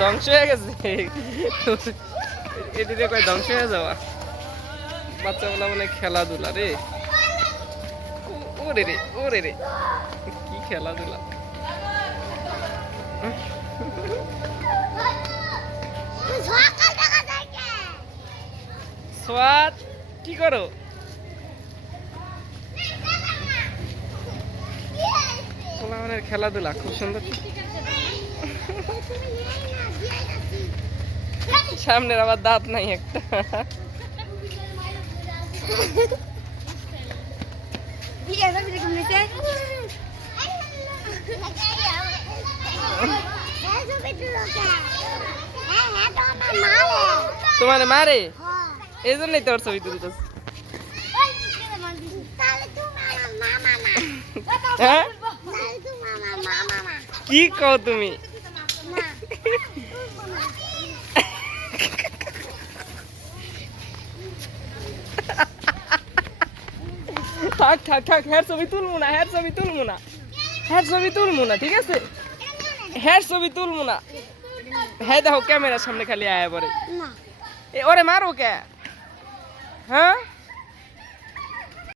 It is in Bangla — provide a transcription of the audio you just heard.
ধ্বংস হয়ে গেছে। এদিকে কয় ধ্বংস হয়ে যাওয়া। বাচ্চা বলা মানে খেলাধুলা রে। ওরে রে ওরে রে। কি খেলাধুলা। সোয়াদ, কি করো? খেলাধুলা, খুব সুন্দর। সামনের আবার দাঁত নাই একটা। তোমার মারে? এই জন্যই তোর ছবি তুলতেছ। হ্যাঁ? কি কও তুমি? থাক থাক থাক হ্যার ছবি তুলবো না হ্যার ছবি তুলবো না। হ্যার ছবি তুলবো না ঠিক আছে? হ্যার ছবি তুলবো না। হ্যাঁ দেখো ক্যামেরার সামনে খালি আয়া পরে ওরে মারো কে? হ্যাঁ?